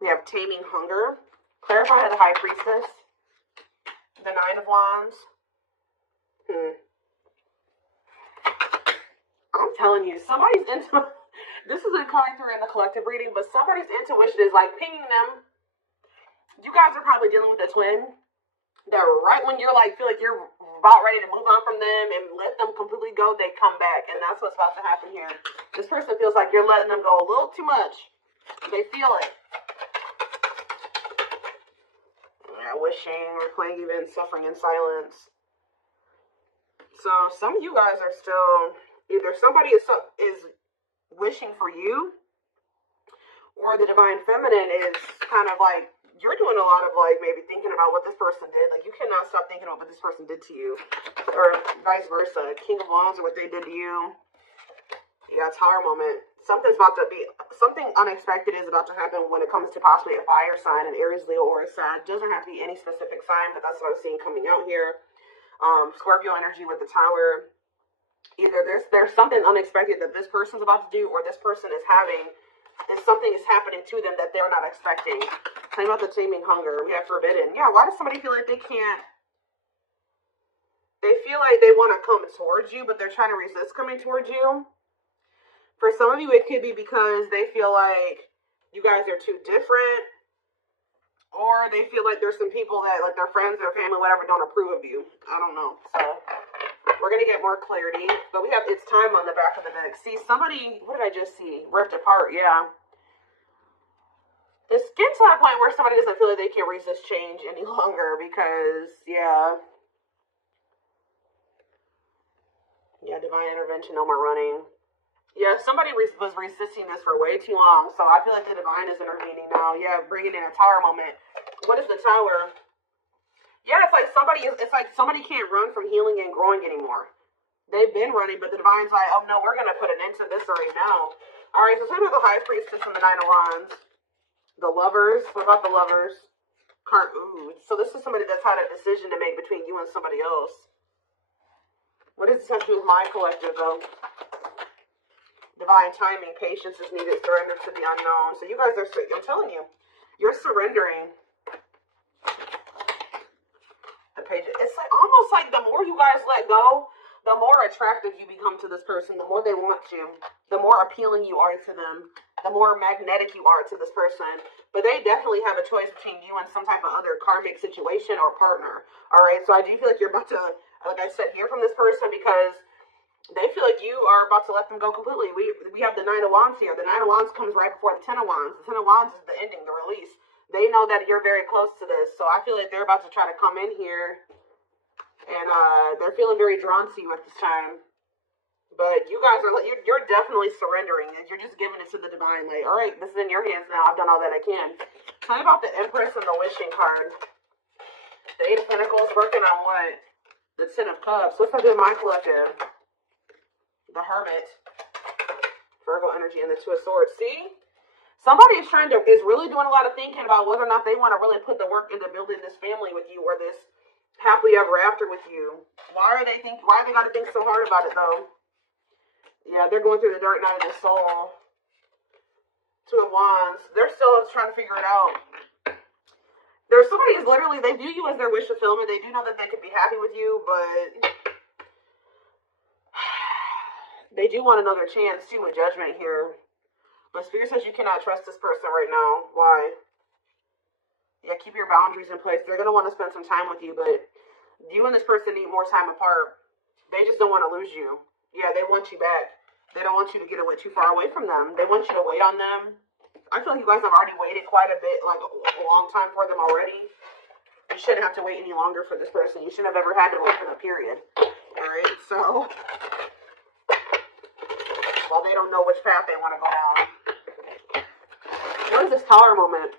We have taming hunger. Clarify the high priestess. The 9 of wands. I'm telling you, somebody's this isn't coming through in the collective reading, but somebody's intuition is like pinging them. You guys are probably dealing with a twin that right when you're like, feel like you're about ready to move on from them and let them completely go, they come back. And that's what's about to happen here. This person feels like you're letting them go a little too much. They feel it. Yeah, wishing, replaying events, suffering in silence. So some of you guys are still, either somebody is wishing for you, or the divine feminine is kind of like, you're doing a lot of like maybe thinking about what this person did. Like you cannot stop thinking about what this person did to you, or vice versa. King of Wands or what they did to you. Yeah, Tower moment. Something unexpected is about to happen when it comes to possibly a fire sign, an Aries, Leo, or a Sag. Doesn't have to be any specific sign, but that's what I'm seeing coming out here. Scorpio energy with the Tower. Either there's something unexpected that this person's about to do, or this person is having. And something is happening to them that they're not expecting. Talking about the taming hunger. We have forbidden. Yeah, why does somebody feel like they can't? They feel like they want to come towards you, but they're trying to resist coming towards you. For some of you, it could be because they feel like you guys are too different. Or they feel like there's some people that, like their friends, their family, whatever, don't approve of you. I don't know. So we're going to get more clarity. But we have It's Time on the back of the deck. See, somebody, what did I just see? Ripped apart, yeah. It's getting to that point where somebody doesn't feel like they can resist change any longer because, yeah. Yeah, divine intervention, no more running. Yeah, somebody was resisting this for way too long, so I feel like the divine is intervening now. Yeah, bringing in a Tower moment. What is the Tower? Yeah, it's like somebody can't run from healing and growing anymore. They've been running, but the divine's like, oh no, we're going to put an end to this right now. All right, so talk about the High Priestess and the 9 of Wands. The Lovers. What about the Lovers? Ooh. So this is somebody that's had a decision to make between you and somebody else. What does this have to do with my collective, though? Divine timing. Patience is needed. Surrender to the unknown. So you guys are, I'm telling you, you're surrendering. The page. It's like almost like the more you guys let go, the more attractive you become to this person, the more they want you, the more appealing you are to them, the more magnetic you are to this person. But they definitely have a choice between you and some type of other karmic situation or partner. All right, so I do feel like you're about to, like I said, hear from this person because they feel like you are about to let them go completely. We have the 9 of Wands here. The 9 of Wands comes right before the 10 of Wands. The 10 of Wands is the ending, the release. They know that you're very close to this, so I feel like they're about to try to come in here. And they're feeling very drawn to you at this time. But you guys are, you're definitely surrendering. You're just giving it to the divine. Like, all right, this is in your hands now. I've done all that I can. Tell me about the Empress and the Wishing card. The 8 of Pentacles working on what? The 10 of Cups. What's up in my collective? The Hermit. Virgo energy and the 2 of Swords. See? Somebody is really doing a lot of thinking about whether or not they want to really put the work into building this family with you or this happily ever after with you. Why are they got to think so hard about it though? Yeah, they're going through the dark night of the soul. 2 of Wands. They're still trying to figure it out. There's somebody who's literally, they view you as their wish fulfillment. They do know that they could be happy with you, but they do want another chance too with judgment here. But Spirit says you cannot trust this person right now. Why? Yeah, keep your boundaries in place. They're going to want to spend some time with you, but you and this person need more time apart. They just don't want to lose you. Yeah, they want you back. They don't want you to get away too far away from them. They want you to wait on them. I feel like you guys have already waited quite a bit, like a long time for them already. You shouldn't have to wait any longer for this person. You shouldn't have ever had to wait for the period. Alright, so well, they don't know which path they want to go down. What is this Tower moment?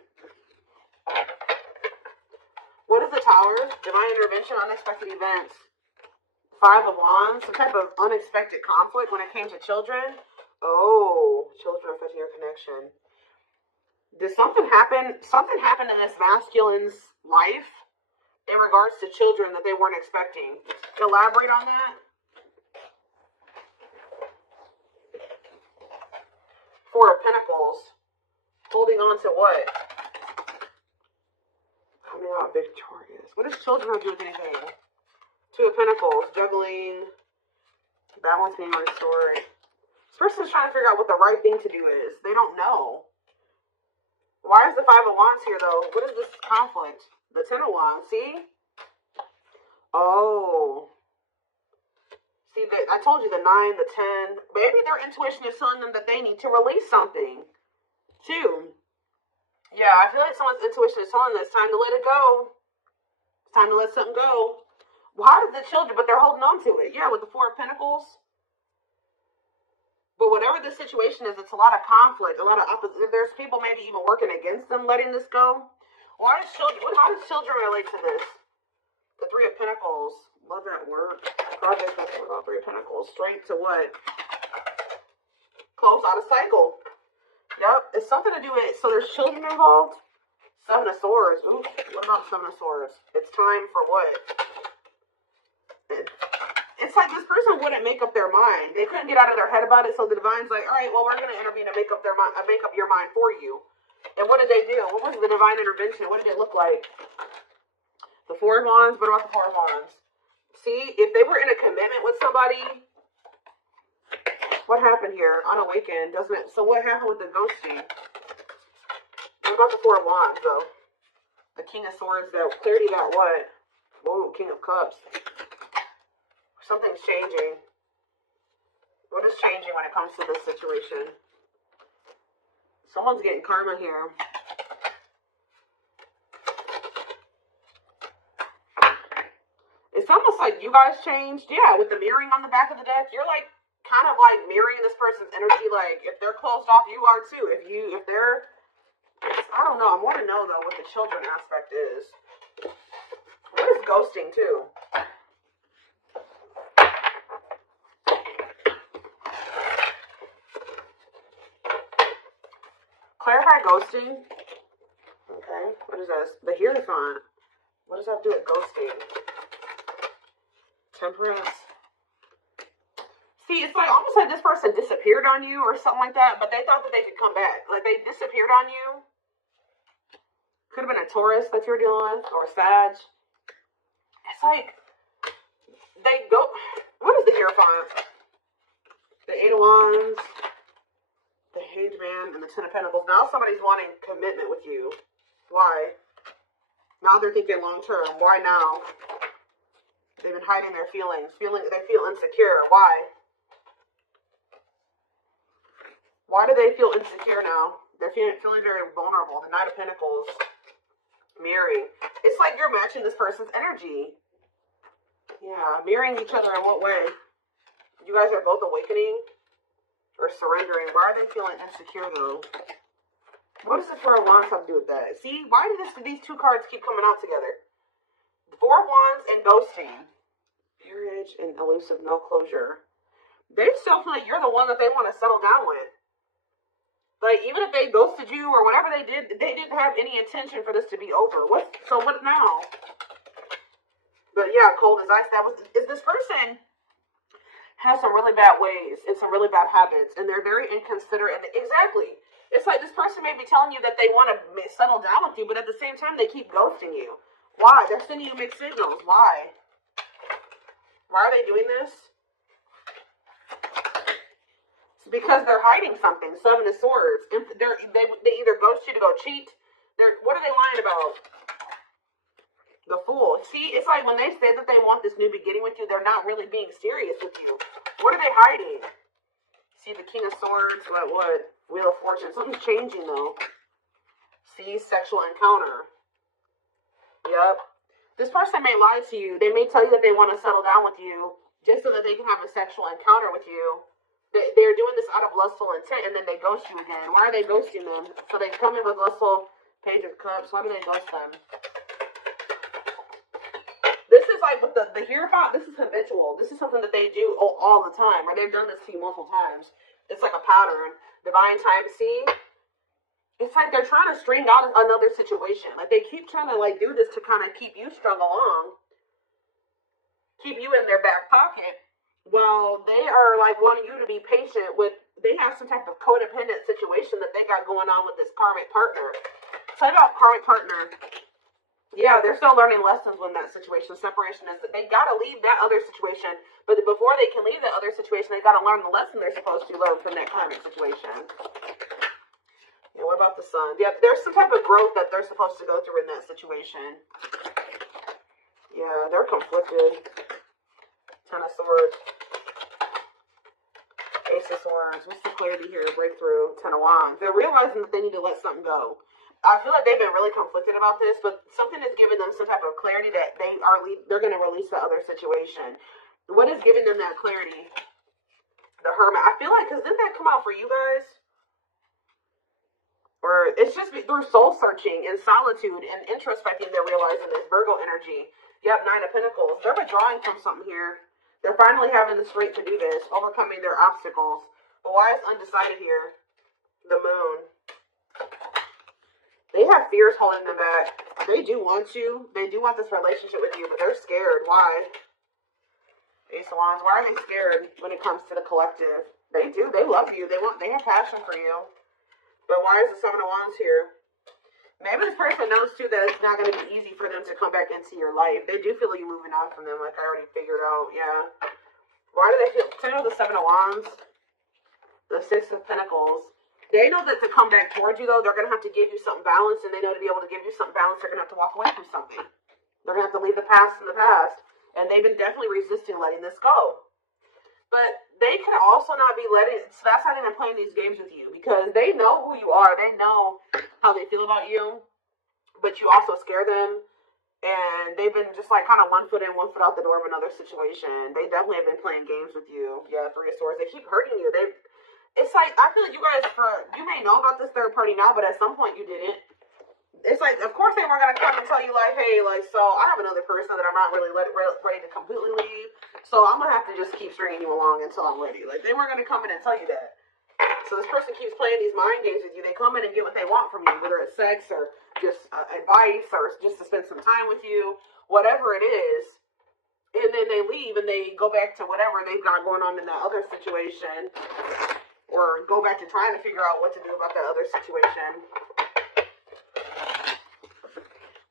What is the Tower? Divine intervention, unexpected events. 5 of Wands, some type of unexpected conflict when it came to children. Oh, children affecting your connection. Did something happen? Something happened in this masculine's life in regards to children that they weren't expecting. Elaborate on that. 4 of Pentacles. Holding on to what? not victorious. What does children have to do with anything? Two of Pentacles, juggling, balance being restored. This person's trying to figure out what the right thing to do is. They don't know. Why is the Five of Wands here, though? What is this conflict? The Ten of Wands, see? Oh. See, I told you the 9, the 10. Maybe their intuition is telling them that they need to release something. 2. Yeah, I feel like someone's intuition is telling them it's time to let it go. It's time to let something go. Why is the children, but they're holding on to it? Yeah, with the Four of Pentacles. But whatever the situation is, it's a lot of conflict, a lot of opposite. There's people maybe even working against them letting this go. Why does children, how does children relate to this? The Three of Pentacles. Love at work. Project with Three of Pentacles. Straight to what? Close out a cycle. Yep. It's something to do with, so there's children involved. Seven of Swords. Ooh, what about Seven of Swords? It's time for what? It's like this person wouldn't make up their mind. They couldn't get out of their head about it, so the divine's like, all right, well, we're going to intervene and make up your mind for you. And what did they do? What was the divine intervention? What did it look like? The Four of Wands. What about the Four of Wands? See, if they were in a commitment with somebody, what happened here? Unawakened, doesn't it? So what happened with the ghosting? What about the Four of Wands, though? The King of Swords, though. Clarity got what? Whoa, King of Cups. Something's changing. What is changing when it comes to this situation? Someone's getting karma here. It's almost like you guys changed. Yeah, with the mirroring on the back of the deck, you're like kind of like mirroring this person's energy. Like if they're closed off, you are too. If they're, I don't know. I want to know though what the children aspect is. What is ghosting too? Clarify ghosting. Okay, what is this? The Hierophant. What does that do with ghosting? Temperance. See, it's like almost like this person disappeared on you or something like that, but they thought that they could come back. Like they disappeared on you. Could have been a Taurus that you're dealing with or a Sag. It's like they go. What is the Hierophant? The Eight of Wands, the Hanged Man, and the Ten of Pentacles. Now somebody's wanting commitment with you. Why? Now they're thinking long term. Why now? They've been hiding their feelings. They feel insecure. Why? Why do they feel insecure now? They're feeling very vulnerable. The Knight of Pentacles. Mirroring. It's like you're matching this person's energy. Yeah, mirroring each other in what way? You guys are both awakening or surrendering. Why are they feeling insecure though? What does the Four of Wands have to do with that? See, why do these two cards keep coming out together? Four of Wands and ghosting. Marriage and elusive no closure. They still feel like you're the one that they want to settle down with. Like, even if they ghosted you or whatever they didn't have any intention for this to be over. So what now? But yeah, cold as ice. Is this person has some really bad ways and some really bad habits, and they're very inconsiderate. Exactly. It's like this person may be telling you that they want to settle down with you, but at the same time, they keep ghosting you. Why? They're sending you mixed signals. Why? Why are they doing this? It's because they're hiding something. Seven of Swords. They either ghost you to go cheat. What are they lying about? The Fool. See, it's like when they say that they want this new beginning with you, they're not really being serious with you. What are they hiding? See, the King of Swords. What? Wheel of Fortune. Something's changing though. See, sexual encounter. Yep. This person may lie to you. They may tell you that they want to settle down with you just so that they can have a sexual encounter with you. They're doing this out of lustful intent, and then they ghost you again. Why are they ghosting them? So they come in with lustful Page of Cups. Why do they ghost them? This is like with the Hierophant. This is habitual. This is something that they do all the time, or they've done this to you multiple times. It's like a pattern. Divine time. See? It's like they're trying to string out another situation. Like they keep trying to like do this to kind of keep you strung along. Keep you in their back pocket. Well, they are like wanting you to be patient with, they have some type of codependent situation that they got going on with this karmic partner. Talk about karmic partner. Yeah, they're still learning lessons when that situation. Separation is that they gotta leave that other situation, but before they can leave that other situation, they gotta learn the lesson they're supposed to learn from that karmic situation. Yeah, what about the sun? Yeah, there's some type of growth that they're supposed to go through in that situation. Yeah, they're conflicted. Ten of Swords. Ace of Swords. What's the clarity here? Breakthrough. Ten of Wands. They're realizing that they need to let something go. I feel like they've been really conflicted about this, but something is giving them some type of clarity that they're going to release the other situation. What is giving them that clarity? The Hermit. I feel like, because didn't that come out for you guys? Or it's just through soul searching and solitude and introspecting, they're realizing this Virgo energy. Yep, Nine of Pentacles. They're withdrawing from something here. They're finally having the strength to do this, overcoming their obstacles. But why is undecided here? The Moon. They have fears holding them back. They do want you. They do want this relationship with you, but they're scared. Why? Ace of Wands. Why are they scared when it comes to the collective? They do. They love you. They have passion for you. But why is the Seven of Wands here? Maybe this person knows, too, that it's not going to be easy for them to come back into your life. They do feel you moving on from them, like I already figured out. Yeah. Why do they feel? Tell the Seven of Wands. The Six of Pentacles. They know that to come back towards you, though, they're going to have to give you something balanced, and they know to be able to give you something balanced, they're going to have to walk away from something. They're going to have to leave the past in the past, and they've been definitely resisting letting this go. But they could also not be letting, so that's how they've been playing these games with you, because they know who you are, they know how they feel about you, but you also scare them, and they've been just like kind of 1 foot in, 1 foot out the door of another situation. They definitely have been playing games with you. Yeah, Three of Swords. They keep hurting you. It's like, I feel like you guys, you may know about this third party now, but at some point you didn't. It's like, of course they weren't going to come and tell you, like, hey, like, so I have another person that I'm not really ready to completely leave, so I'm going to have to just keep stringing you along until I'm ready. Like, they weren't going to come in and tell you that. So this person keeps playing these mind games with you. They come in and get what they want from you, whether it's sex or just advice or just to spend some time with you, whatever it is. And then they leave and they go back to whatever they've got going on in that other situation, or go back to trying to figure out what to do about that other situation.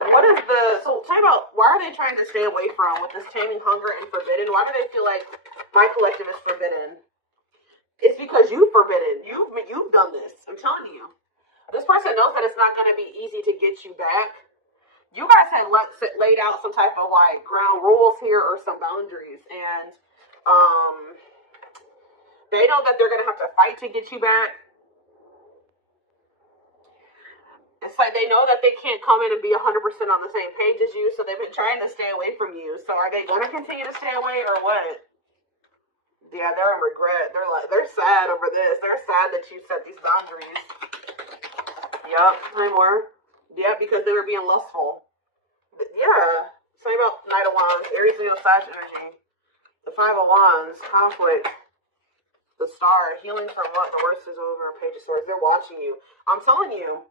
What is so tell me about, why are they trying to stay away from, with this Taming Hunger and Forbidden, why do they feel like my collective is forbidden? It's because you've forbidden. You've done this. I'm telling you. This person knows that it's not going to be easy to get you back. You guys had laid out some type of like ground rules here or some boundaries, and they know that they're going to have to fight to get you back. It's like they know that they can't come in and be 100% on the same page as you, so they've been trying to stay away from you. So are they going to continue to stay away or what? Yeah, they're in regret. They're sad over this. They're sad that you set these boundaries. Yep, 3 more. Yeah, because they were being lustful. Yeah. Something about Knight of Wands, Aries, Leo, Sag energy. The Five of Wands, conflict. The Star, healing from what? The worst is over. Page of Swords. They're watching you. I'm telling you.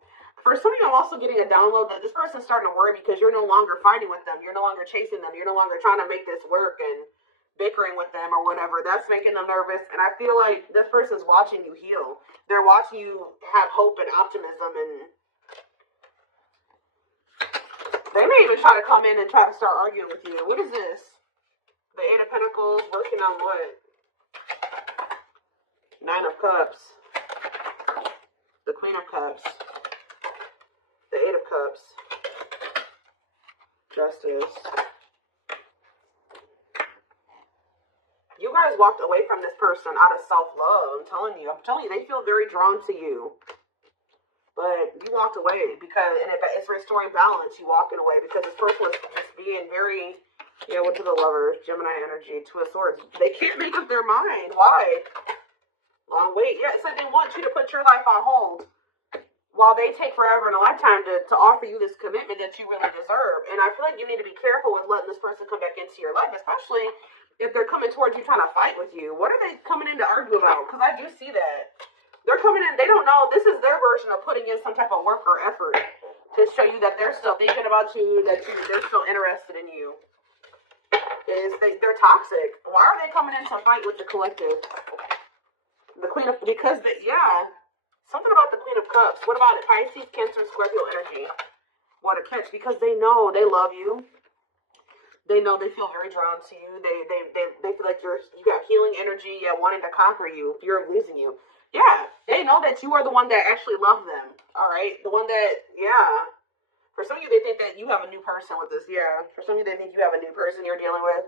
For some of you, I'm also getting a download that this person's starting to worry because you're no longer fighting with them. You're no longer chasing them. You're no longer trying to make this work and bickering with them or whatever. That's making them nervous. And I feel like this person's watching you heal. They're watching you have hope and optimism, and they may even try to come in and try to start arguing with you. What is this? The Eight of Pentacles, working on what? Nine of Cups. The Queen of Cups. The Eight of Cups. Justice. You guys walked away from this person out of self-love. I'm telling you, they feel very drawn to you. But you walked away because, and it's restoring balance, you walking away, because this person was just being very, what to the Lovers, Gemini energy, Two of Swords. They can't make up their mind. Why? Long wait. Yeah, it's like they want you to put your life on hold while they take forever in a lifetime to offer you this commitment that you really deserve. And I feel like you need to be careful with letting this person come back into your life, especially if they're coming towards you trying to fight with you. What are they coming in to argue about? Because I do see that. They're coming in, they don't know, this is their version of putting in some type of work or effort to show you that they're still thinking about you, that they're still interested in you. They're toxic. Why are they coming in to fight with the collective? The Queen of, because, something about the Queen of Cups. What about it? Pisces, Cancer, Scorpio energy. what a catch, because they know they love you. They know they feel very drawn to you. They feel like you got healing energy, yeah, wanting to conquer you, fear of losing you. Yeah, they know that you are the one that actually love them. All right, the one that, yeah. For some of you, they think that you have a new person with this. Yeah, for some of you, they think you have a new person you're dealing with.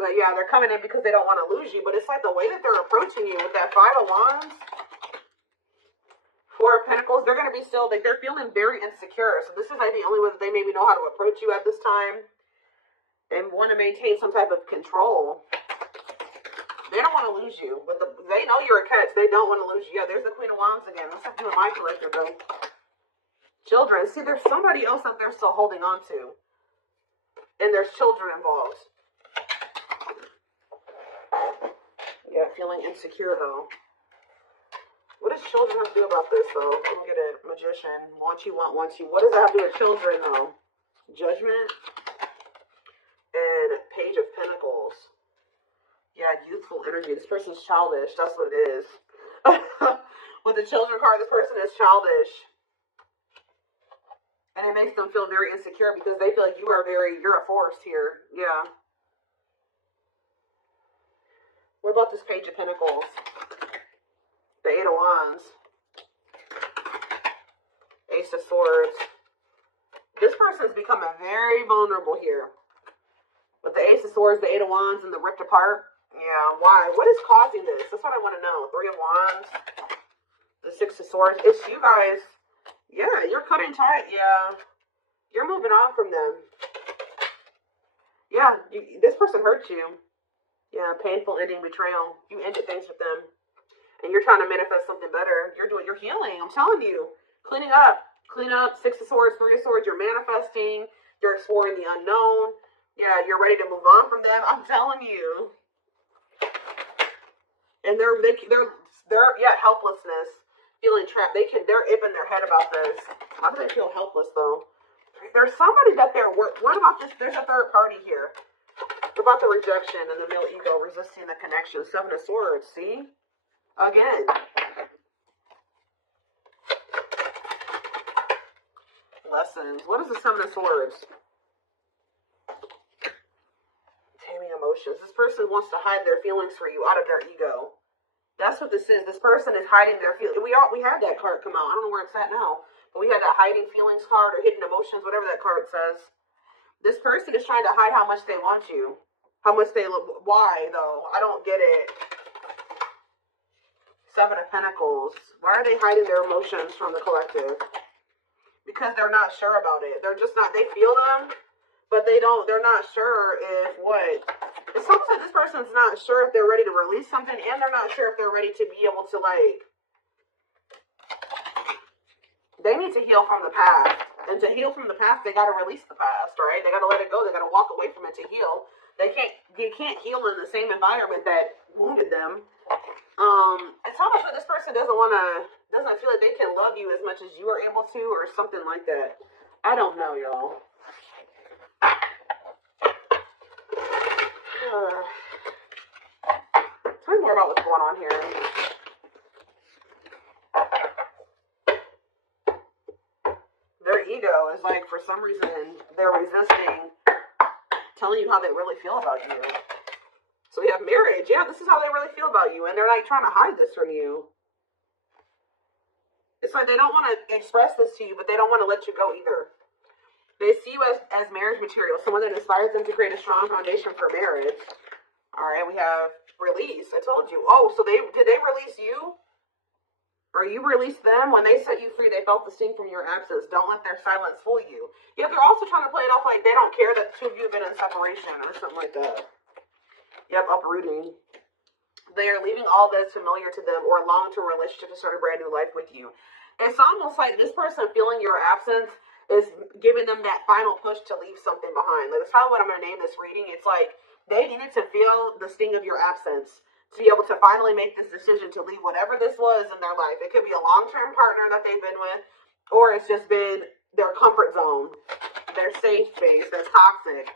But yeah, they're coming in because they don't want to lose you. But it's like the way that they're approaching you with that Five of Wands, Four of Pentacles, they're going to be still, like, they're feeling very insecure. So this is like the only way that they maybe know how to approach you at this time. They want to maintain some type of control. They don't want to lose you. But they know you're a catch. They don't want to lose you. Yeah, there's the Queen of Wands again. That's something with my collector, though. Children. See, there's somebody else that they're still holding on to. And there's children involved. Yeah, feeling insecure, though. What does children have to do about this, though? Let me get it. Magician. Want you. What does that have to do with children, though? Judgment. And Page of Pentacles. Yeah, youthful energy. This person's childish. That's what it is. With the children card, this person is childish. And it makes them feel very insecure because they feel like you're a force here. Yeah. What about this Page of Pentacles? The Eight of Wands. Ace of Swords. This person's becoming very vulnerable here. With the Ace of Swords, the Eight of Wands, and the ripped apart. Yeah, why? What is causing this? That's what I want to know. Three of Wands. The Six of Swords. It's you guys. Yeah, you're cutting tight. Yeah. You're moving on from them. Yeah, this person hurt you. Yeah, painful ending, betrayal. You ended things with them. And you're trying to manifest something better. You're healing. I'm telling you. Cleaning up. Clean up. Six of Swords, Three of Swords. You're manifesting. You're exploring the unknown. Yeah, you're ready to move on from them. I'm telling you. And they're helplessness, feeling trapped. They're ipping their head about this. How do they feel helpless though? There's somebody that they're what about this? There's a third party here. What about the rejection and the male ego resisting the connection? Seven of Swords. See, again. Lessons. What is the Seven of Swords? Emotions. This person wants to hide their feelings for you out of their ego. That's what this is. This person is hiding their feelings. We had that card come out. I don't know where it's at now, but we had that hiding feelings card or hidden emotions, whatever that card says. This person is trying to hide how much they want you, how much they love. Why though? I don't get it. Seven of Pentacles. Why are they hiding their emotions from the collective? Because they're not sure about it. They're just not. They feel them. But they're not sure if what. It's almost like this person's not sure if they're ready to release something, and they're not sure if they're ready to be able to, like, they need to heal from the past. And to heal from the past, they got to release the past, right? They got to let it go. They got to walk away from it to heal. You can't heal in the same environment that wounded them. It's almost like this person doesn't feel like they can love you as much as you are able to, or something like that. I don't know, y'all. Tell me more about what's going on here. Their ego is like, for some reason, they're resisting telling you how they really feel about you. So we have marriage. Yeah, this is how they really feel about you. And they're like trying to hide this from you. It's like they don't want to express this to you, but they don't want to let you go either. They see you as marriage material, someone that inspires them to create a strong foundation for marriage. All right, we have release. I told you. Oh, so did they release you? Or you released them? When they set you free, they felt the sting from your absence. Don't let their silence fool you. Yeah, they're also trying to play it off like they don't care that the two of you have been in separation or something like that. Yep, uprooting. They are leaving all that is familiar to them or long to a relationship to start a brand new life with you. It's almost like this person feeling your absence is giving them that final push to leave something behind. Like, that's probably what I'm going to name this reading. It's like they needed to feel the sting of your absence to be able to finally make this decision to leave whatever this was in their life. It could be a long-term partner that they've been with, or it's just been their comfort zone, their safe space that's toxic.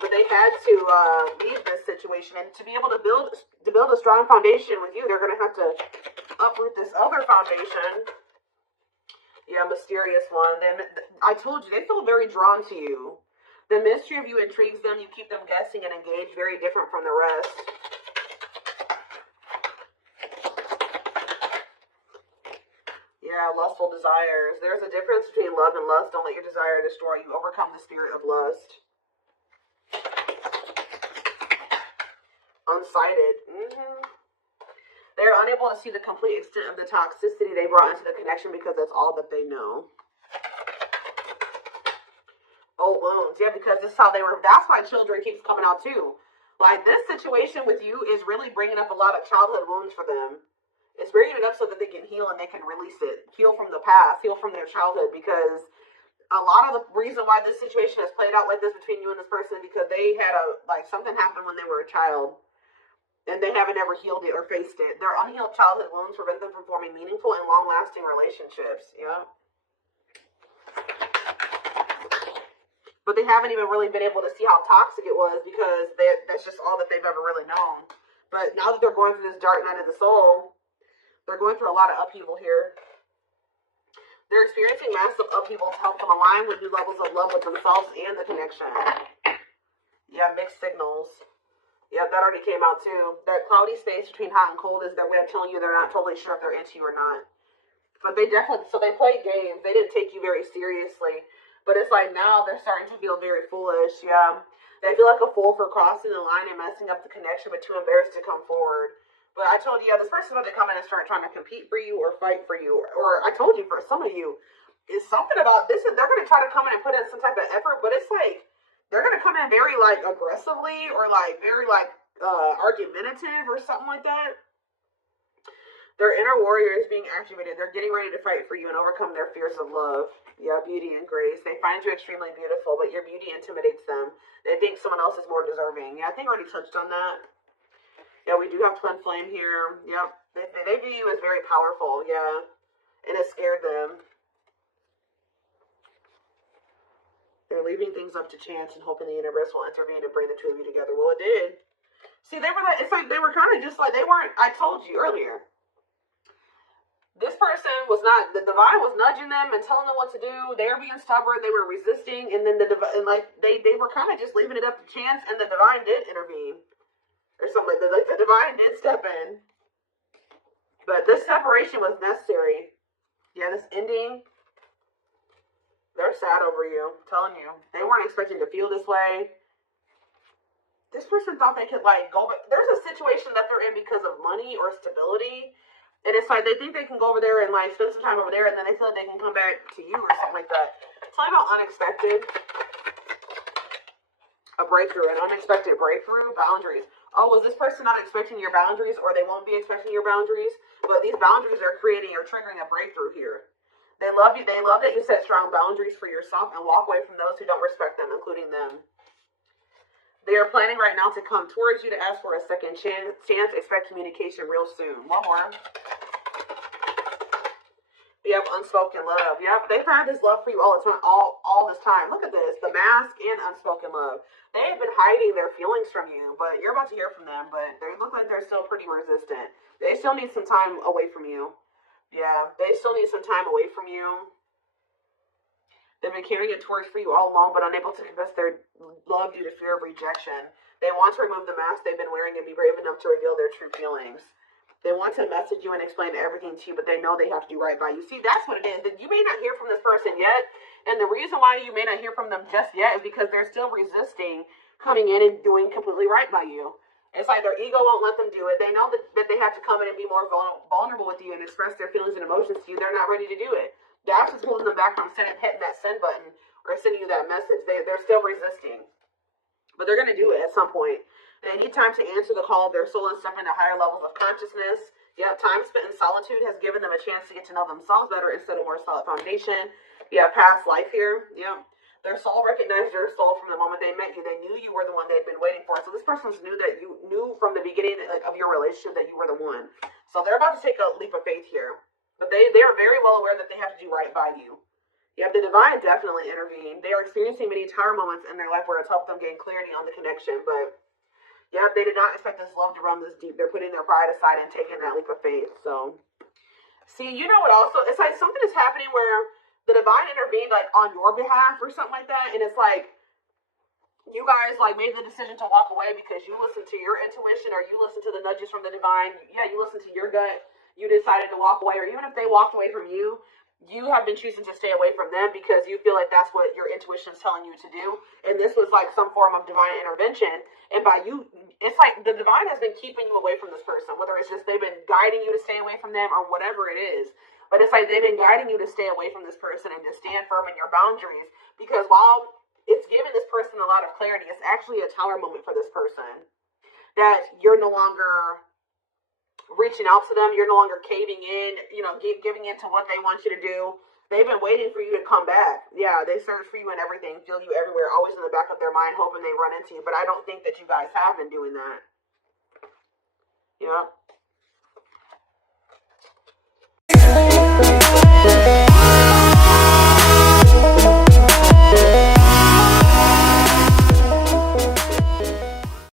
But they had to leave this situation, and to be able to build a strong foundation with you, they're going to have to uproot this other foundation Yeah, mysterious one. Then I told you, they feel very drawn to you. The mystery of you intrigues them. You keep them guessing and engaged, very different from the rest. Yeah, lustful desires. There's a difference between love and lust. Don't let your desire destroy you. Overcome the spirit of lust. Unsighted. They're unable to see the complete extent of the toxicity they brought into the connection because that's all that they know. Old wounds. Yeah, because this is how they were. That's why children keeps coming out too. Like, this situation with you is really bringing up a lot of childhood wounds for them. It's bringing it up so that they can heal and they can release it. Heal from the past. Heal from their childhood. Because a lot of the reason why this situation has played out like this between you and this person is because they had something happened when they were a child. And they haven't ever healed it or faced it. Their unhealed childhood wounds prevent them from forming meaningful and long-lasting relationships. Yeah. But they haven't even really been able to see how toxic it was because that's just all that they've ever really known. But now that they're going through this dark night of the soul, they're going through a lot of upheaval here. They're experiencing massive upheaval to help them align with new levels of love with themselves and the connection. Yeah, mixed signals. Yep, that already came out too. That cloudy space between hot and cold is their way of telling you they're not totally sure if they're into you or not. But they definitely, so they played games. They didn't take you very seriously. But it's like now they're starting to feel very foolish. Yeah. They feel like a fool for crossing the line and messing up the connection, but too embarrassed to come forward. But I told you, yeah, this person's about to come in and start trying to compete for you or fight for you. Or I told you, for some of you, it's something about this. They're going to try to come in and put in some type of effort, but it's like, they're going to come in very, like, aggressively or, like, very, like, argumentative or something like that. Their inner warrior is being activated. They're getting ready to fight for you and overcome their fears of love. Yeah, beauty and grace. They find you extremely beautiful, but your beauty intimidates them. They think someone else is more deserving. Yeah, I think I already touched on that. Yeah, we do have twin flame here. Yep. They view you as very powerful. Yeah. And it scared them. They're leaving things up to chance and hoping the universe will intervene and bring the two of you together. Well, it did. See, they were like, it's like they were kind of just like, they weren't, I told you earlier. This person was not, the divine was nudging them and telling them what to do. They were being stubborn. They were resisting. And then they were kind of just leaving it up to chance. And the divine did intervene. Or something like that. Like, the divine did step in. But this separation was necessary. Yeah, this ending. They're sad over you. I'm telling you. They weren't expecting to feel this way. This person thought they could, like, go. There's a situation that they're in because of money or stability. And it's like they think they can go over there and, like, spend some time over there, and then they feel like they can come back to you or something like that. It's like about unexpected. A breakthrough, an unexpected breakthrough. Boundaries. Oh, was this person not expecting your boundaries, or they won't be expecting your boundaries? But these boundaries are creating or triggering a breakthrough here. They love you. They love that you set strong boundaries for yourself and walk away from those who don't respect them, including them. They are planning right now to come towards you to ask for a second chance. Expect communication real soon. One more. We have unspoken love. Yep, they've had this love for you all the time, all this time. Look at this, the mask and unspoken love. They have been hiding their feelings from you, but you're about to hear from them. But they look like they're still pretty resistant. They still need some time away from you. Yeah, they still need some time away from you. They've been carrying a torch for you all along, but unable to confess their love due to fear of rejection. They want to remove the mask they've been wearing and be brave enough to reveal their true feelings. They want to message you and explain everything to you, but they know they have to do right by you. See, that's what it is. You may not hear from this person yet, and the reason why you may not hear from them just yet is because they're still resisting coming in and doing completely right by you. It's like their ego won't let them do it. They know that they have to come in and be more vulnerable with you and express their feelings and emotions to you. They're not ready to do it. That's what's holding them back from hitting that send button or sending you that message. They're still resisting. But they're going to do it at some point. They need time to answer the call of their soul and step into higher levels of consciousness. Yeah, time spent in solitude has given them a chance to get to know themselves better instead of more solid foundation. Yeah, past life here. Yeah. Their soul recognized your soul from the moment they met you. They knew you were the one they'd been waiting for. So this person knew from the beginning of your relationship that you were the one. So they're about to take a leap of faith here. But they are very well aware that they have to do right by you. Yeah, the divine definitely intervened. They are experiencing many tower moments in their life where it's helped them gain clarity on the connection. But yeah, they did not expect this love to run this deep. They're putting their pride aside and taking that leap of faith. So See, you know what also? It's like something is happening where the divine intervened like on your behalf or something like that. And it's like you guys like made the decision to walk away because you listened to your intuition or you listened to the nudges from the divine. Yeah, you listened to your gut. You decided to walk away, or even if they walked away from you, you have been choosing to stay away from them because you feel like that's what your intuition is telling you to do. And this was like some form of divine intervention. And by you, it's like the divine has been keeping you away from this person, whether it's just they've been guiding you to stay away from them or whatever it is. But it's like they've been guiding you to stay away from this person and to stand firm in your boundaries because while it's giving this person a lot of clarity, it's actually a tower moment for this person that you're no longer reaching out to them. You're no longer caving in, giving in to what they want you to do. They've been waiting for you to come back. Yeah, they search for you and everything, feel you everywhere, always in the back of their mind, hoping they run into you. But I don't think that you guys have been doing that. Yeah.